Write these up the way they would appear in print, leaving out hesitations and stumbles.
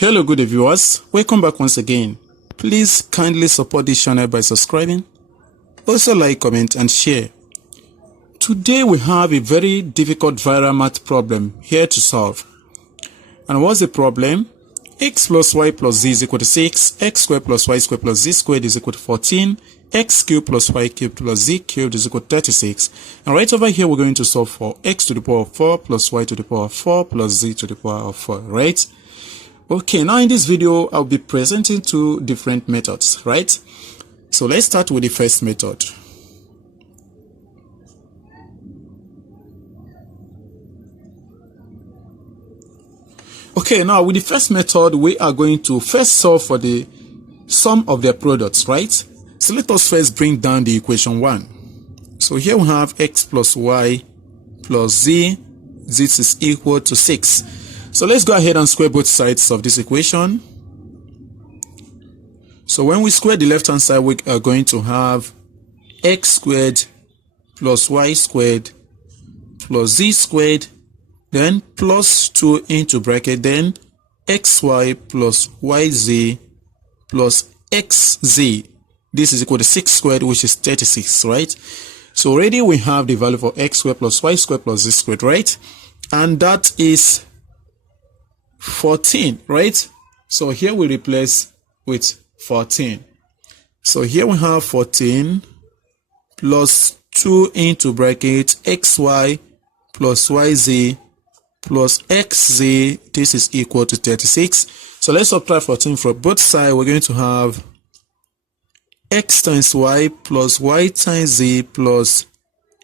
Hello good viewers, welcome back once again. Please kindly support this channel by subscribing. Also like, comment and share. Today we have a very difficult viral math problem here to solve. And what's the problem? X plus y plus z is equal to 6, x squared plus y squared plus z squared is equal to 14, x cubed plus y cubed plus z cubed is equal to 36. And right over here we're going to solve for x to the power of 4 plus y to the power of 4 plus z to the power of 4, right? Okay, now in this video, I'll be presenting two different methods, right? So let's start with the first method. Okay, now with the first method, we are going to first solve for the sum of their products, right? So let us first bring down the equation 1. So here we have x plus y plus z. This is equal to 6. So let's go ahead and square both sides of this equation. So when we square the left hand side, we are going to have x squared plus y squared plus z squared, then plus 2 into bracket, then xy plus yz plus xz. This is equal to 6 squared, which is 36, right? So already we have the value for x squared plus y squared plus z squared, right? And that is 14, right? So here we replace with 14. So here we have 14 plus 2 into bracket xy plus yz plus xz. This is equal to 36. So let's subtract 14 from both sides. We're going to have x times y plus y times z plus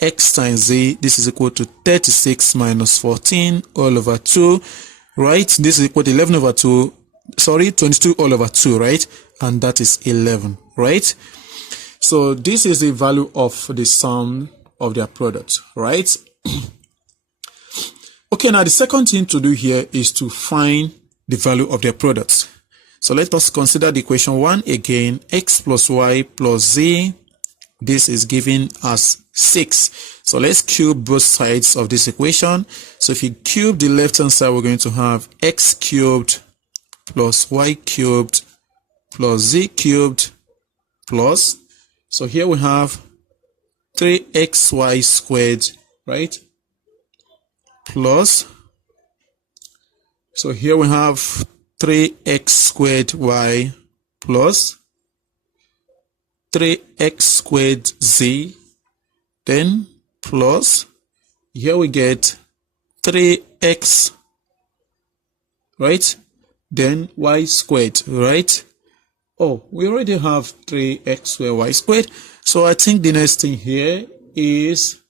x times z. This is equal to 36 minus 14 all over 2. Right, this is equal to 11 over 2, 22 all over 2, right? And that is 11, right? So this is the value of the sum of their product, right? Okay, now the second thing to do here is to find the value of their products. So let us consider the equation 1 again. X plus y plus z. This is given as 6. So let's cube both sides of this equation. So if you cube the left hand side, we're going to have x cubed plus y cubed plus z cubed plus. So here we have 3xy squared, right? Plus. So here we have 3x squared y plus 3x squared z, then plus, here we get 3x, right? Then y squared, right? Oh, we already have 3x squared y squared. So I think the next thing here is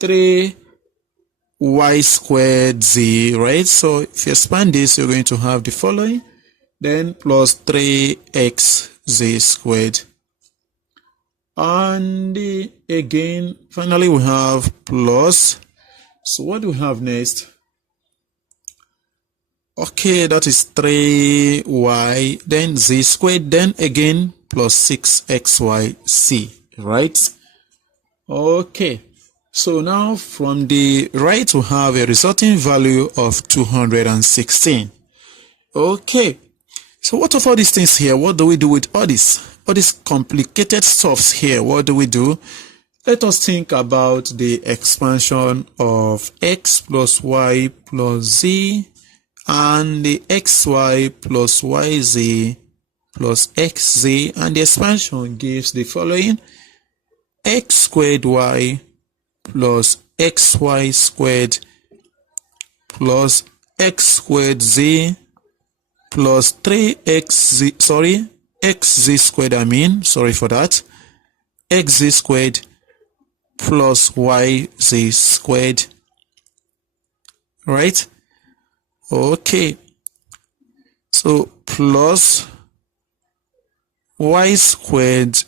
3y squared z, right? So if you expand this, you're going to have the following, then plus 3x z squared. And again, finally we have plus. So what do we have next? Okay, that is 3y, then z squared, then again plus 6xyc, right? Okay, so now from the right we have a resulting value of 216. Okay, so what of all these things here? What do we do with all this? All these complicated stuffs here, what do we do? Let us think about the expansion of x plus y plus z and the xy plus yz plus xz, and the expansion gives the following: x squared y plus xy squared plus x squared z plus 3xz, xz squared, sorry for that, xz squared plus yz squared, right? Okay, so plus y squared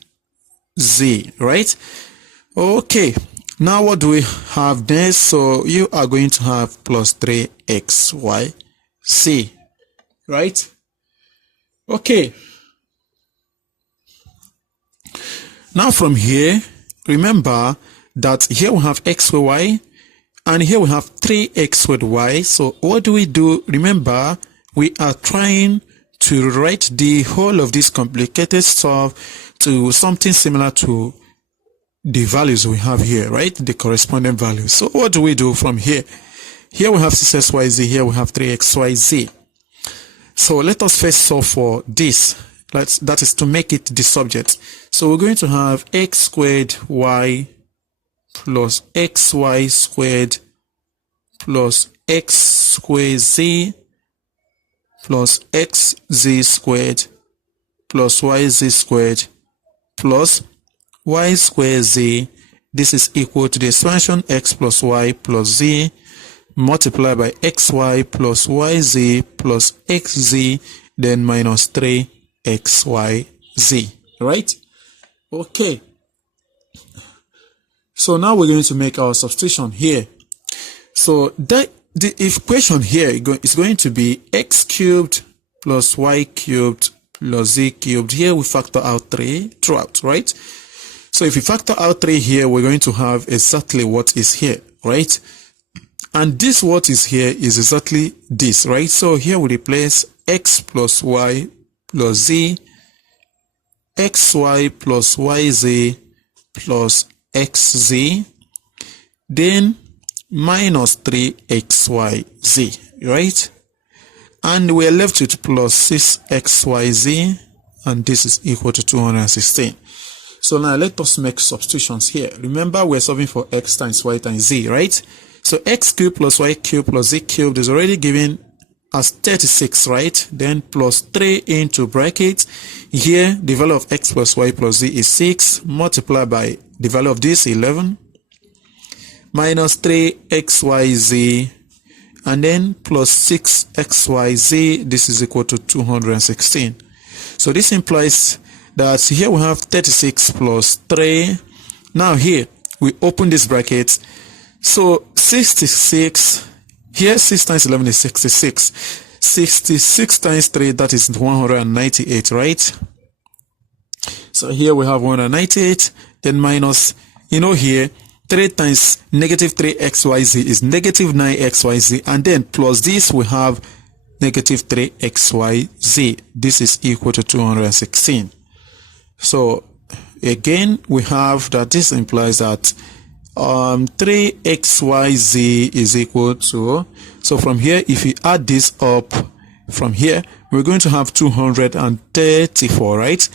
z, right? Okay, now what do we have next? So you are going to have plus 3xyc, right? Okay. Now from here, remember that here we have x squared y and here we have 3x squared y. So what do? Remember, we are trying to write the whole of this complicated stuff to something similar to the values we have here, right? The corresponding values. So what do we do from here? Here we have 6xyz, here we have 3xyz. So let us first solve for this. That is to make it the subject. So we're going to have x squared y plus xy squared plus x squared z plus xz squared plus yz squared plus y squared z. This is equal to the expansion x plus y plus z multiplied by xy plus yz plus xz, then minus 3xyz, right? Okay. So now we're going to make our substitution here. So the equation here is going to be x cubed plus y cubed plus z cubed. Here we factor out 3 throughout, right? So if we factor out 3 here, we're going to have exactly what is here, right? And this what is here is exactly this, right? So here we replace x plus y plus z, xy plus yz plus xz, then minus 3xyz, right? And we're left with plus 6xyz, and this is equal to 216. So now let us make substitutions here. Remember, we're solving for x times y times z, right? So x cubed plus y cubed plus z cubed is already given as 36, right? Then plus 3 into brackets. Here, the value of x plus y plus z is 6, multiplied by the value of this, 11, minus 3xyz, and then plus 6xyz. This is equal to 216. So this implies that here we have 36 plus 3. Now here, we open this bracket. So 66, here 6 times 11 is 66. 66 times 3, that is 198, right? So here we have 198, then minus, here, 3 times negative 3xyz is negative 9xyz, and then plus this we have negative 3xyz. This is equal to 216. So again, we have that this implies that 3xyz is equal to, so from here, if we add this up from here, we're going to have 234, right?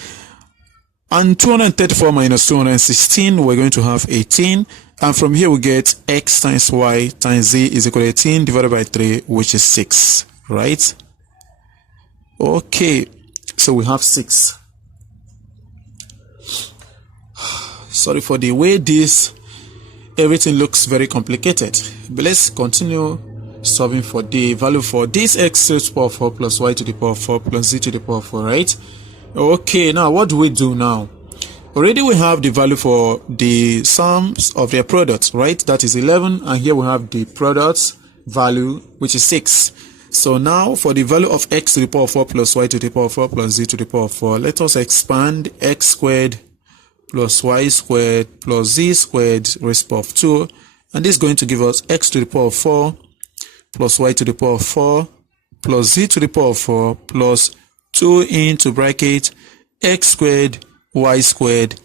And 234 minus 216, we're going to have 18. And from here, we get x times y times z is equal to 18 divided by 3, which is 6, right? Okay, so we have 6. Sorry for the way everything looks very complicated, but let's continue solving for the value for this x to the power 4 plus y to the power 4 plus z to the power 4, right? Okay, now what do we do now? Already we have the value for the sums of their products, right? That is 11, and here we have the products value, which is 6. So now for the value of x to the power 4 plus y to the power 4 plus z to the power 4, let us expand x squared plus y squared plus z squared raised to the power of 2, and this is going to give us x to the power of 4 plus y to the power of 4 plus z to the power of 4 plus 2 into bracket x squared y squared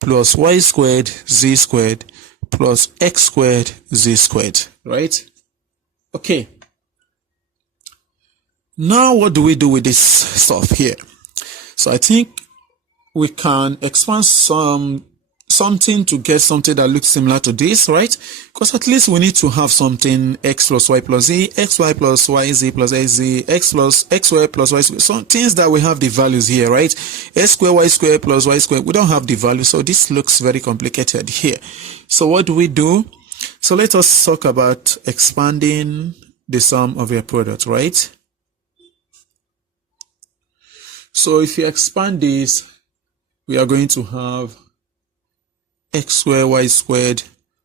plus y squared z squared plus x squared z squared, right? Okay. Now what do we do with this stuff here? So I think we can expand something to get something that looks similar to this, right? Because at least we need to have something x plus y plus z, xy plus y, z plus xz, x plus xy plus y squared. Some things that we have the values here, right? X squared, y squared plus y squared, we don't have the value, so this looks very complicated here. So what do we do? So let us talk about expanding the sum of your product, right? So if you expand this, we are going to have x squared y squared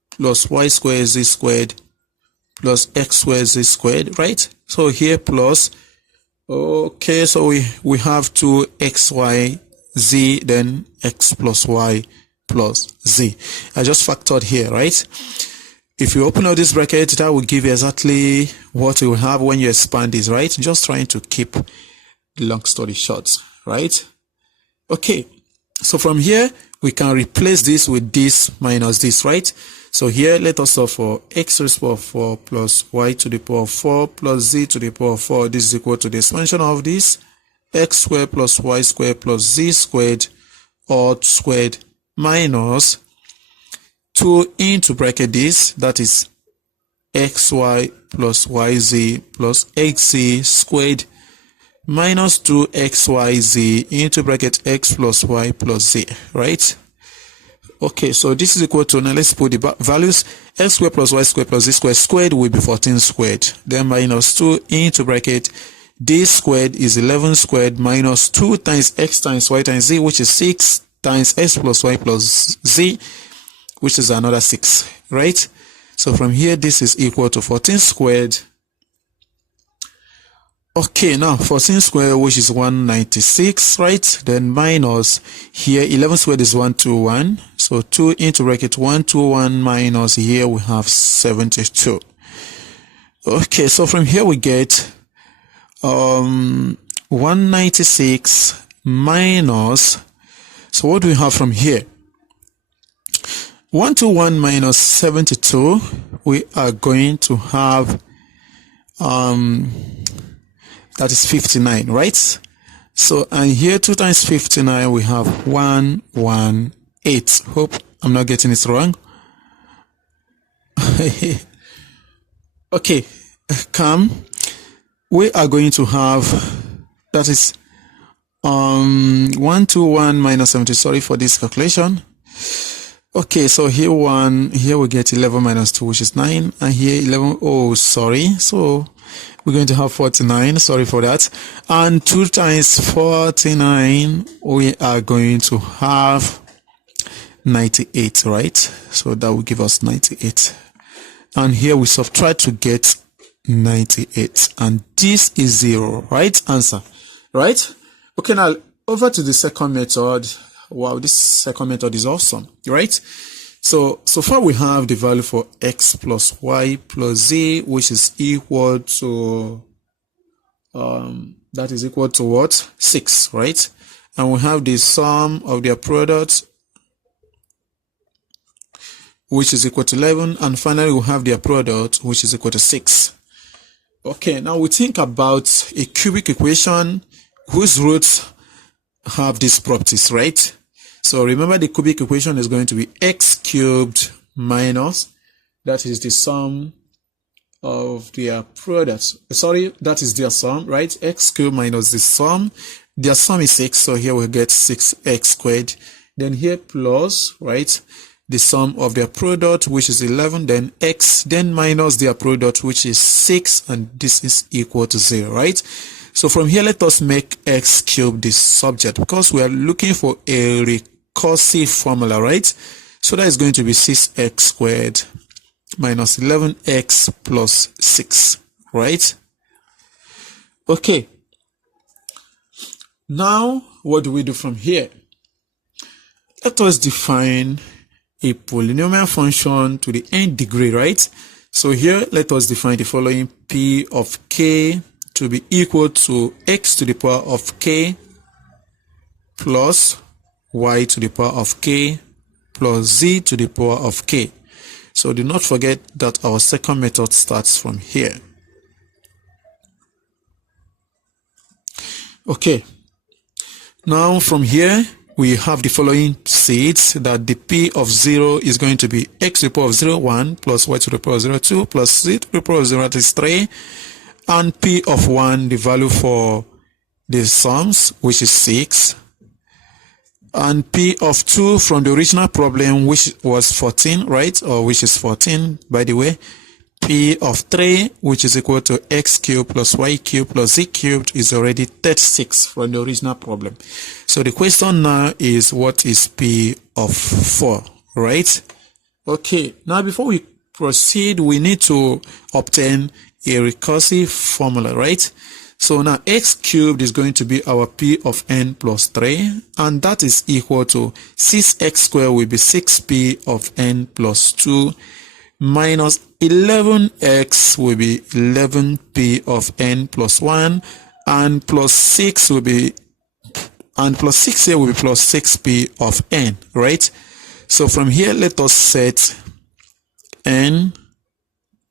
plus y squared z squared plus x squared z squared, right? So here plus, okay, so we have 2xy z, then x plus y plus z. I just factored here, right? If you open up this bracket, that will give you exactly what you will have when you expand this, right? Just trying to keep the long story short, right? Okay, so from here, we can replace this with this minus this, right? So here, let us solve for x to the power of 4 plus y to the power of 4 plus z to the power of 4. This is equal to the expansion of this x squared plus y squared plus z squared all squared minus 2 into bracket this, that is xy plus yz plus xz squared minus 2xyz into bracket x plus y plus z, right? Okay, so this is equal to, now let's put the values, x squared plus y squared plus z squared squared will be 14 squared, then minus 2 into bracket d squared is 11 squared minus 2 times x times y times z, which is 6 times x plus y plus z, which is another 6, right? So from here, this is equal to 14 squared. Okay, now 14 squared, which is 196, right? Then minus here, 11 squared is 121. So 2 into bracket 121 minus here we have 72. Okay, so from here we get 196 minus, so what do we have from here? 121 minus 72, we are going to have that is 59, right? So, and here 2 times 59, we have 118. Hope I'm not getting it wrong. Okay, we are going to have, that is 121 minus 70. Sorry for this calculation. Okay, so here we get 11 minus 2, which is 9, and here 11, oh sorry, so we're going to have 49, sorry for that, and 2 times 49, we are going to have 98, right? So that will give us 98, and here we subtract to get 98, and this is 0, right? Answer, right? Okay, now over to the second method. Wow, this second method is awesome, right? So far we have the value for x plus y plus z, which is equal to, that is equal to what? 6, right? And we have the sum of their products, which is equal to 11. And finally, we have their product, which is equal to 6. Okay, now we think about a cubic equation whose roots have these properties, right? So remember, the cubic equation is going to be x cubed minus, that is the sum of their products. Sorry, that is their sum, right? X cubed minus the sum. Their sum is 6, so here we get 6x squared. Then here plus, right, the sum of their product, which is 11, then x, then minus their product, which is 6, and this is equal to 0, right? So from here, let us make x cubed the subject, because we are looking for a recursive formula, right? So that is going to be 6x squared minus 11x plus 6, right? Okay. Now, what do we do from here? Let us define a polynomial function to the nth degree, right? So here, let us define the following: p of k to be equal to x to the power of k plus y to the power of k plus z to the power of k. So do not forget that our second method starts from here. Okay. Now from here, we have the following seeds, that the p of 0 is going to be x to the power of 0, 1, plus y to the power of 0, 2, plus z to the power of 0, that is 3. And p of 1, the value for the sums, which is 6. And p of 2 from the original problem, which was 14, right? Or which is 14, by the way. P of 3, which is equal to x cubed plus y cubed plus z cubed, is already 36 from the original problem. So the question now is, what is p of 4, right? Okay, now before we proceed, we need to obtain a recursive formula, right? So now x cubed is going to be our p of n plus 3, and that is equal to 6x squared will be 6p of n plus 2 minus 11x will be 11p of n plus 1, and plus 6 will be, and plus 6 here will be plus 6p of n, right? So from here, let us set n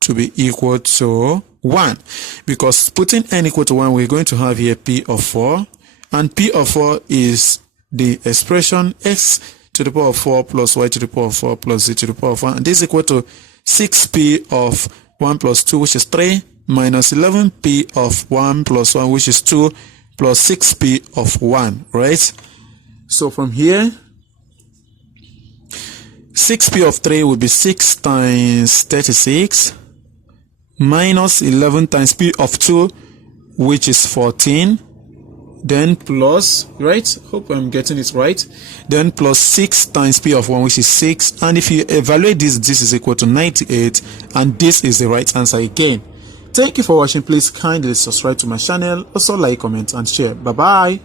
to be equal to 1, because putting n equal to 1, we're going to have here p of 4, and p of 4 is the expression x to the power of 4 plus y to the power of 4 plus z to the power of 1, and this is equal to 6p of 1 plus 2, which is 3, minus 11p of 1 plus 1, which is 2, plus 6p of 1, right? So from here, 6p of 3 will be 6 times 36, minus 11 times p of 2, which is 14, then plus, right? Hope I'm getting it right. Then plus 6 times p of 1, which is 6. And if you evaluate this, this is equal to 98. And this is the right answer again. Thank you for watching. Please kindly subscribe to my channel. Also like, comment, and share. Bye-bye.